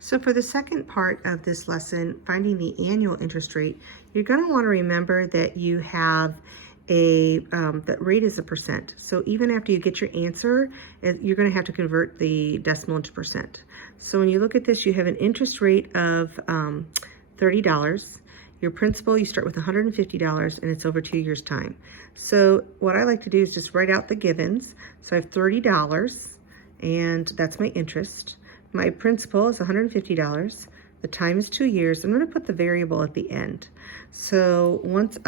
So for the second part of this lesson, finding the annual interest rate, you're going to want to remember that you have that rate is a percent. So even after you get your answer, you're going to have to convert the decimal into percent. So when you look at this, you have an interest rate of $30. Your principal, you start with $150 and it's over 2 years' time. So what I like to do is just write out the givens. So I have $30 and that's my interest. My principal is $150. The time is 2 years. I'm going to put the variable at the end. So once,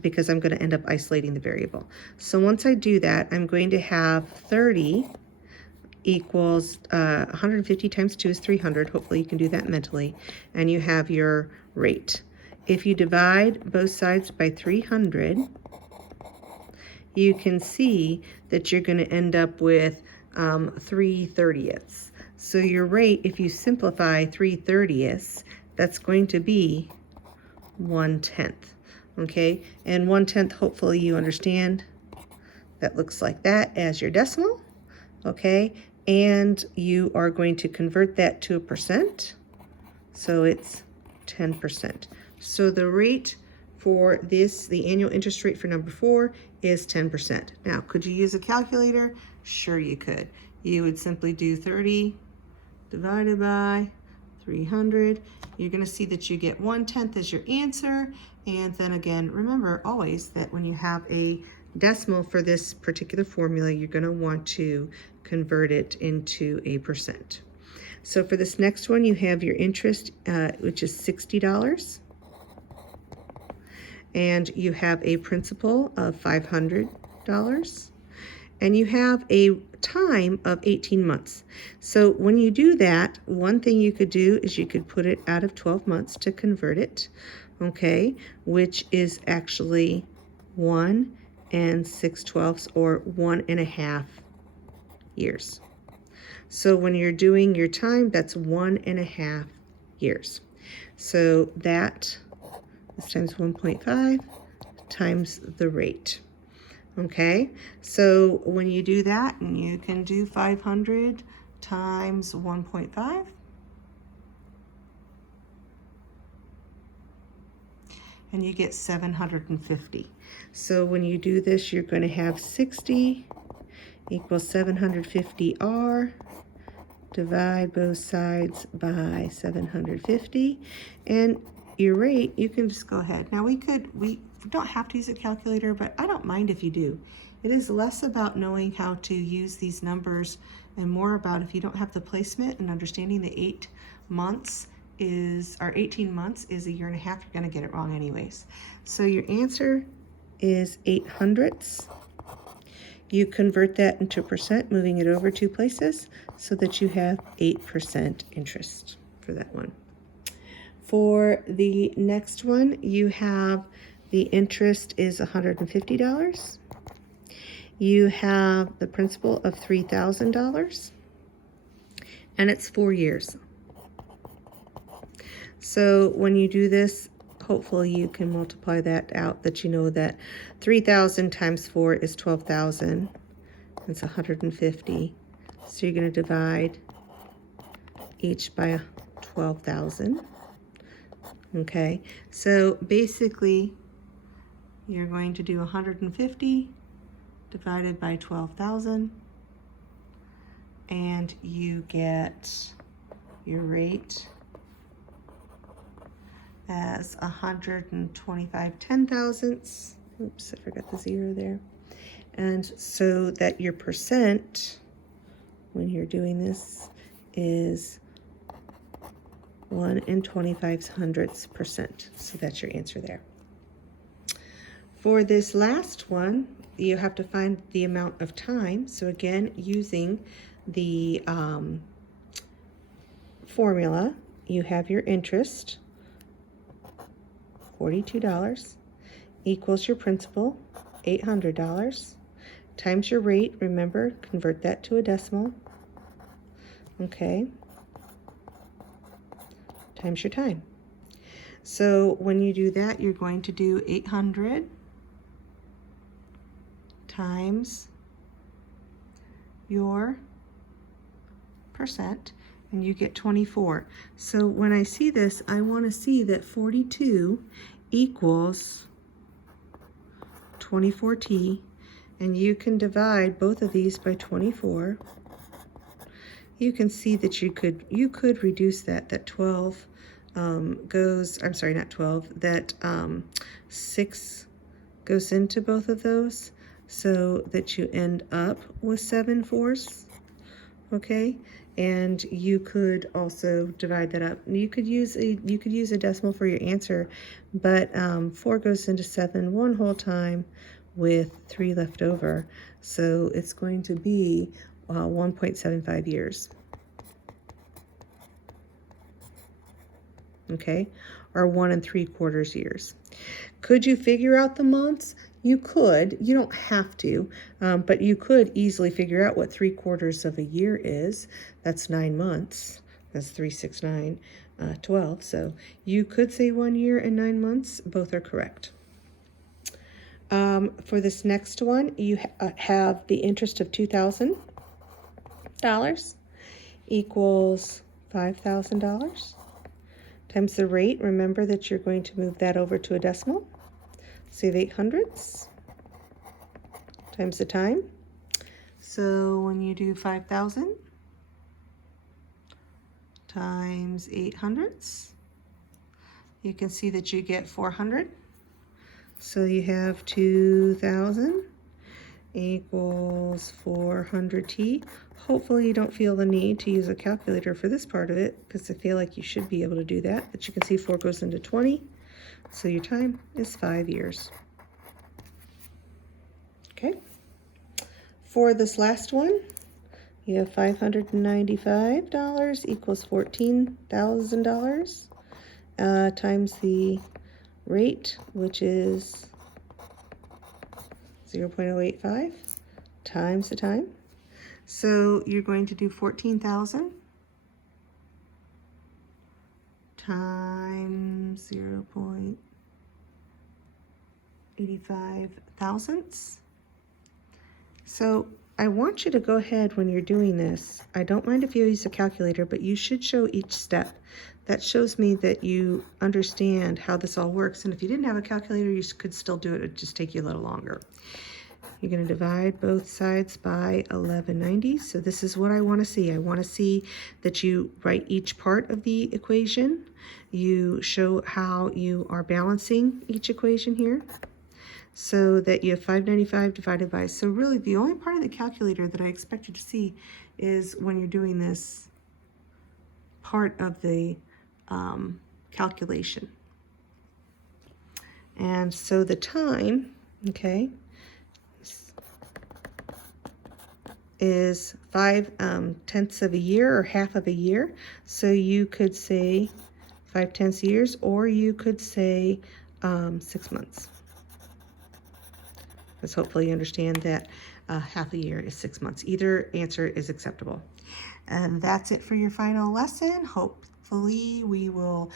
because I'm going to end up isolating the variable. So once I do that, I'm going to have 30 equals 150 times 2 is 300. Hopefully you can do that mentally. And you have your rate. If you divide both sides by 300, you can see that you're going to end up with 3/30ths. So your rate, if you simplify 3/30ths, that's going to be 1/10. Okay, and 1/10, hopefully you understand, that looks like that as your decimal. Okay, and you are going to convert that to a percent. So it's 10%. So the rate for this, the annual interest rate for number 4 is 10%. Now, could you use a calculator? Sure you could. You would simply do 30 divided by 300. You're going to see that you get 1/10 as your answer. And then again, remember always that when you have a decimal for this particular formula, you're going to want to convert it into a percent. So for this next one, you have your interest, which is $60. And you have a principal of $500. And you have a time of 18 months. So when you do that, one thing you could do is you could put it out of 12 months to convert it, okay, which is actually 1 6/12 or 1.5 years. So when you're doing your time, that's 1.5 years. So that is times 1.5 times the rate. Okay, so when you do that, and you can do 500 times 1.5, and you get 750. So when you do this, you're going to have 60 equals 750R. Divide both sides by 750, and your rate, you can just go ahead. Now we don't have to use a calculator, but I don't mind if you do. It is less about knowing how to use these numbers and more about if you don't have the placement and understanding the 18 months is a year and a half, you're going to get it wrong anyways. So your answer is 8/100. You convert that into percent, moving it over 2 places so that you have 8% interest for that one. For the next one, you have the interest is $150. You have the principal of $3,000, and it's 4 years. So when you do this, hopefully you can multiply that out, that you know that 3,000 times 4 is 12,000. It's 150. So you're going to divide each by 12,000. Okay, so basically you're going to do 150 divided by 12,000, and you get your rate as 125 10,000ths. Oops, I forgot the 0 there. And so that your percent, when you're doing this, is 1 25/100%. So that's your answer there. For this last one, you have to find the amount of time. So again, using the formula, you have your interest, $42, equals your principal, $800, times your rate. Remember, convert that to a decimal. Okay, times your time. So when you do that, you're going to do 800 times your percent, and you get 24. So when I see this, I want to see that 42 equals 24t, and you can divide both of these by 24. You can see that you could reduce that 12 goes, I'm sorry, not 12, that 6 goes into both of those, so that you end up with 7/4, okay? And you could also divide that up. You could use a decimal for your answer, but 4 goes into 7 one whole time with 3 left over, so it's going to be 1.75 years. Okay, or 1 3/4 years. Could you figure out the months? You could. You don't have to, but you could easily figure out what 3/4 of a year is. That's 9 months. That's 3, 6, 9, 12. So you could say 1 year and 9 months. Both are correct. For this next one, you have the interest of $2,000 equals $5,000 times the rate. Remember that you're going to move that over to a decimal. So you have 800ths times the time. So when you do 5,000 times 800ths, you can see that you get 400. So you have 2,000 equals 400t. Hopefully you don't feel the need to use a calculator for this part of it, because I feel like you should be able to do that. But you can see 4 goes into 20, so your time is 5 years. Okay. For this last one, you have $595 equals $14,000 times the rate, which is 0.085 times the time. So you're going to do 14,000 times 0.85 thousandths. So I want you to go ahead when you're doing this. I don't mind if you use a calculator, but you should show each step. That shows me that you understand how this all works. And if you didn't have a calculator, you could still do it. It'd just take you a little longer. You're going to divide both sides by 1190. So this is what I want to see. I want to see that you write each part of the equation. You show how you are balancing each equation here, so that you have 595 divided by. So really the only part of the calculator that I expect you to see is when you're doing this part of the calculation. And so the time, okay, is 5/10 of a year, or half of a year. So you could say 5/10 years, or you could say 6 months. Because hopefully you understand that half a year is 6 months. Either answer is acceptable. And that's it for your final lesson. Hopefully we will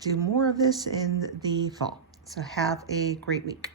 do more of this in the fall. So have a great week.